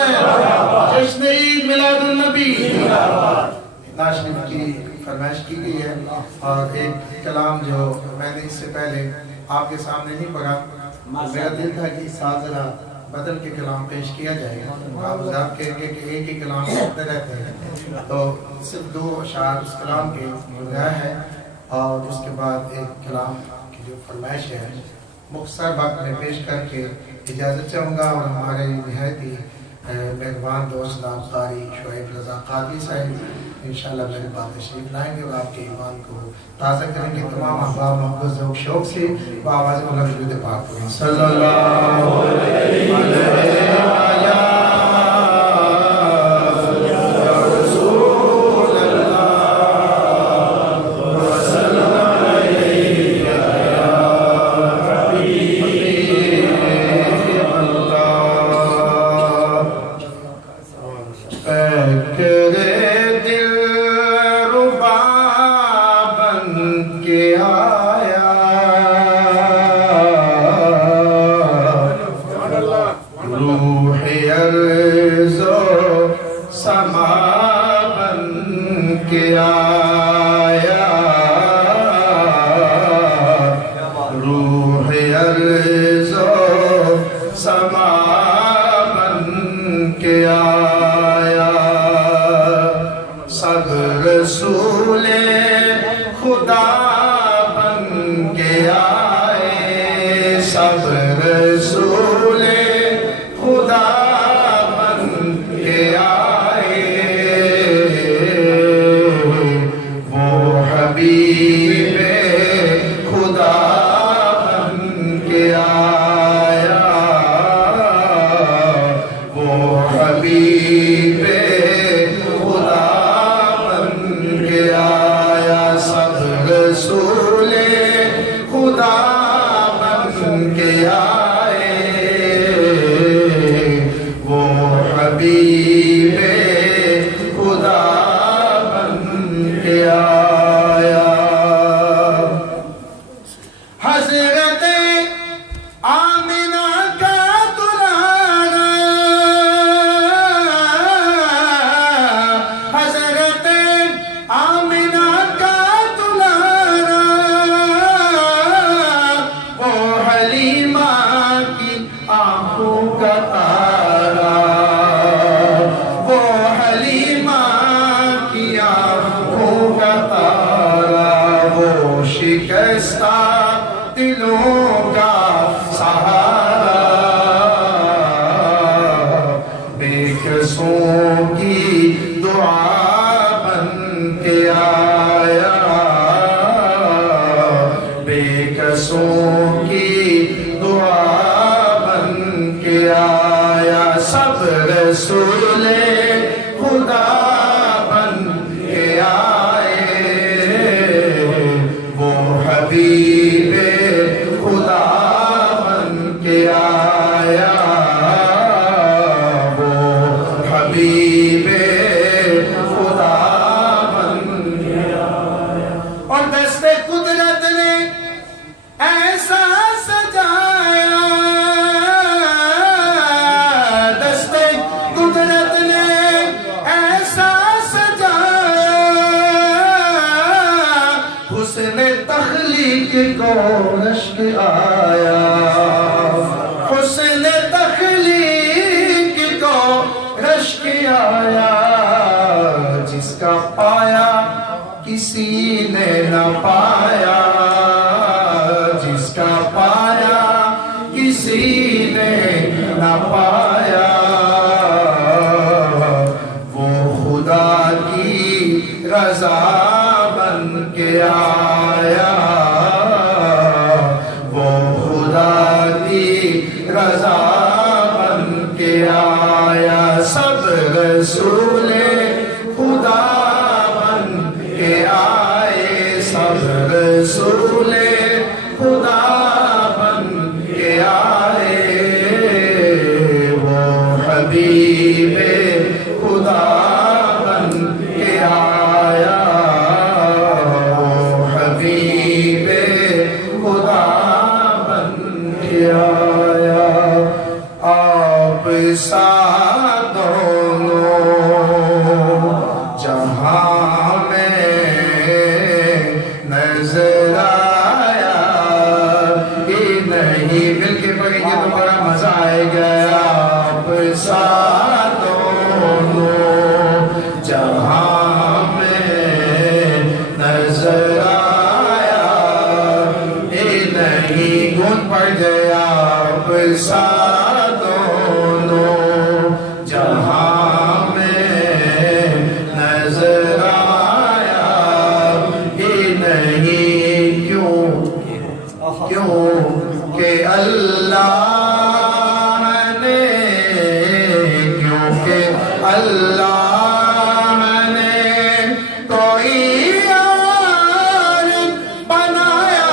جشن عید میلاد النبی ناشرف کی فرمائش کی گئی ہے، اور ایک کلام جو میں نے اس سے پہلے آپ کے سامنے نہیں پڑھا، میرا دل تھا کہ ساتھ ذرا بدل کے کلام پیش کیا جائے گا۔ آپ کہیں گے کہ ایک ہی کلام کرتے رہتے ہیں، تو صرف 2 اشعار اس کلام کے گیا ہے، اور اس کے بعد ایک کلام کی جو فرمائش ہے مختصر وقت میں پیش کر کے اجازت چاہوں گا، اور ہمارے نہایت ہی مہربان دوست نام قاری شعیب رضا قادری صاحب انشاءاللہ میرے پاس تشریف لائیں گے اور آپ کے ایمان کو تازہ کریں گے۔ تمام احباب محبت ذوق شوق سے بآواز بلند درود پاک پڑھیں صلی اللہ علیہ وسلم۔ آپ سا दोनों जहां में नजर आया ही नहीं। मिलके पढ़ेंगे तो बड़ा मजा आएगा। आप साथ दोनों जहां में नजर आया ही नहीं। गूंज पड़ गया आप साथ दोनों जहां में नजर आया ही नहीं। क्यों क्यों कि अल्लाह ने, क्योंकि अल्लाह ने कोई यार बनाया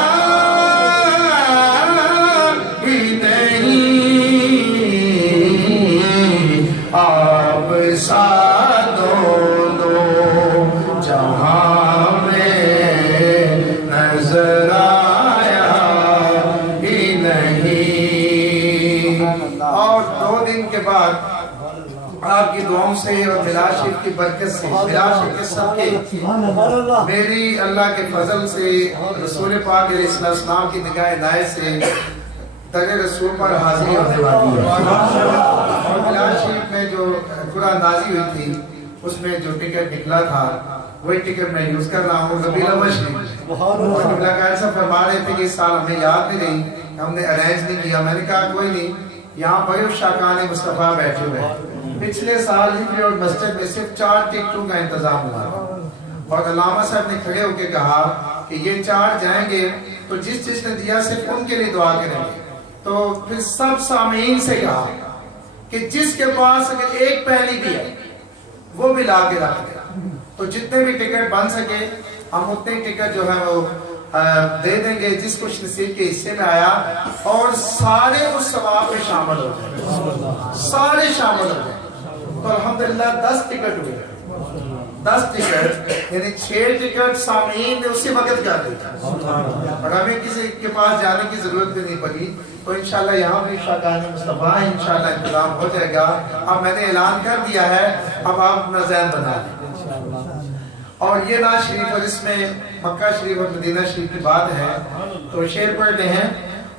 ही नहीं। आप साथ दोनों जहां में नजर आया ही नहीं। और 2 दिन के बाद आपकी दुआओं से और बिलाल शरीफ की बरकत से, बिलाल शरीफ के सबके, मेरी अल्लाह के फजल से, रसूल पाक अलैहिस्सलाम की निगाह इनायत से दर रसूल पर हाजिरी होने वाली है। और बिलाल शरीफ में जो कुरान नाज़िल हुई थी उसमें जो टिकट निकला था वही टिकट मैं यूज कर रहा हूँ। रबीउल अव्वल शरीफ साहब फरमा रहे थे कि इस साल हमें याद नहीं रही, हमने अरेंज नहीं किया। मैंने कहा कोई नहीं, यहाँ पर शाकान मुस्तफ़ा बैठे हुए हैं। पिछले साल ही और मस्जिद में सिर्फ 4 टिकटों का इंतजाम हुआ और अल्लामा साहब ने खड़े होकर कहा कि ये 4 जाएंगे तो जिस जिसने दिया सिर्फ उनके लिए दुआ करेंगे। तो फिर सब सामीन से कहा कि जिसके पास अगर एक पहली भी है वो भी ला के रख दे। तो जितने भी टिकट बन सके हम उतने टिकट जो है वो दे देंगे जिस कुछ नसीब के हिस्से में आया, और सारे उस सवाब में शामिल हो जाए, सारे शामिल हो जाए। तो अल्हम्दुलिल्लाह 10 टिकट हुए, 10 टिकट यानी 6 टिकट सामीन ने उसी वक्त कर दी और हमें किसी के पास जाने की जरूरत भी नहीं पड़ी। तो इंशाल्लाह यहाँ भी शाकान मुस्तफ़ा इंशाल्लाह इंतजाम हो जाएगा। अब मैंने ऐलान कर दिया है, अब आप अपना ज़हन बना लें। और ये नाज शरीफ और इसमें मक्का शरीफ और मदीना शरीफ की बात है तो शेर पढ़ते हैं।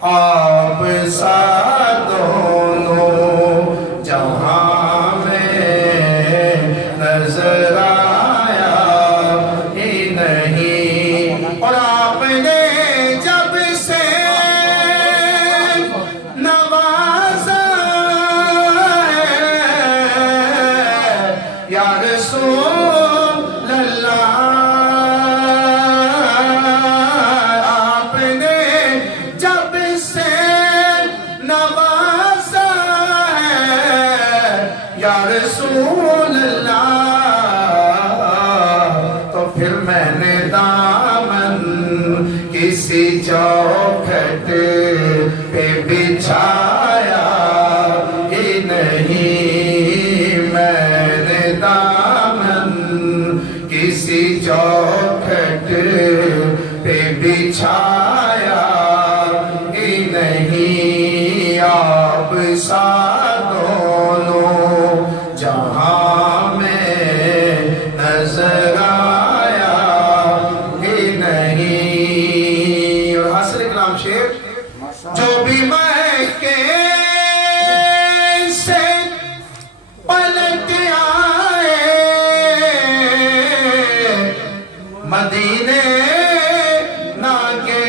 आप साथ दोनों जहां में नजर आया ही नहीं। और आपने जब से नवाजा या रसूल अल्लाह, आपने जब से नवाजा या रसूल अल्लाह, तो फिर मैंने दामन किसी चौखट पे बिछाया ही नहीं। मैंने दामन किसी चौखट पे बिछाया ही नहीं। आप साथ दोनों जहां में नजर आया ही नहीं। और असर कलाम शेर, जो भी महके से पलट आए मदीने ना के,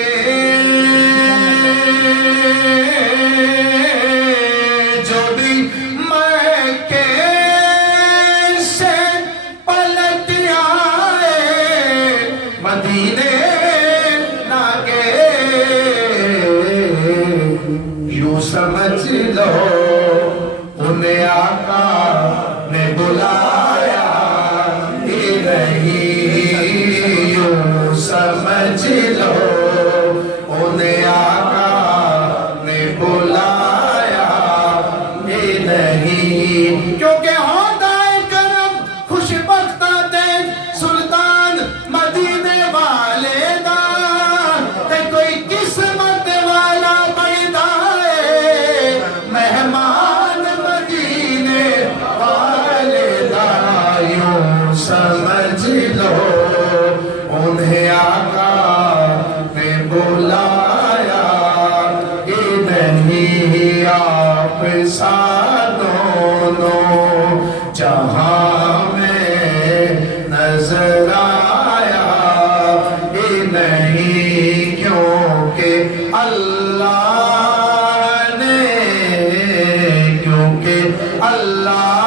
जो भी महके से पलट आए मदीने ना के, यूं समझ लो उन्हें आका ने बुलाया ही नहीं। यूं समझ लो उन्हें आका ने बुलाया ही नहीं। क्योंकि होता है करम खुशबख्ता दे सुल्तान मदीने वाले दा, ते कोई किस्मत वाला पैदा है मेहमान मदीने سا دونوں جہاں میں نظر آیا ہی نہیں، کیونکہ اللہ نے، کیونکہ اللہ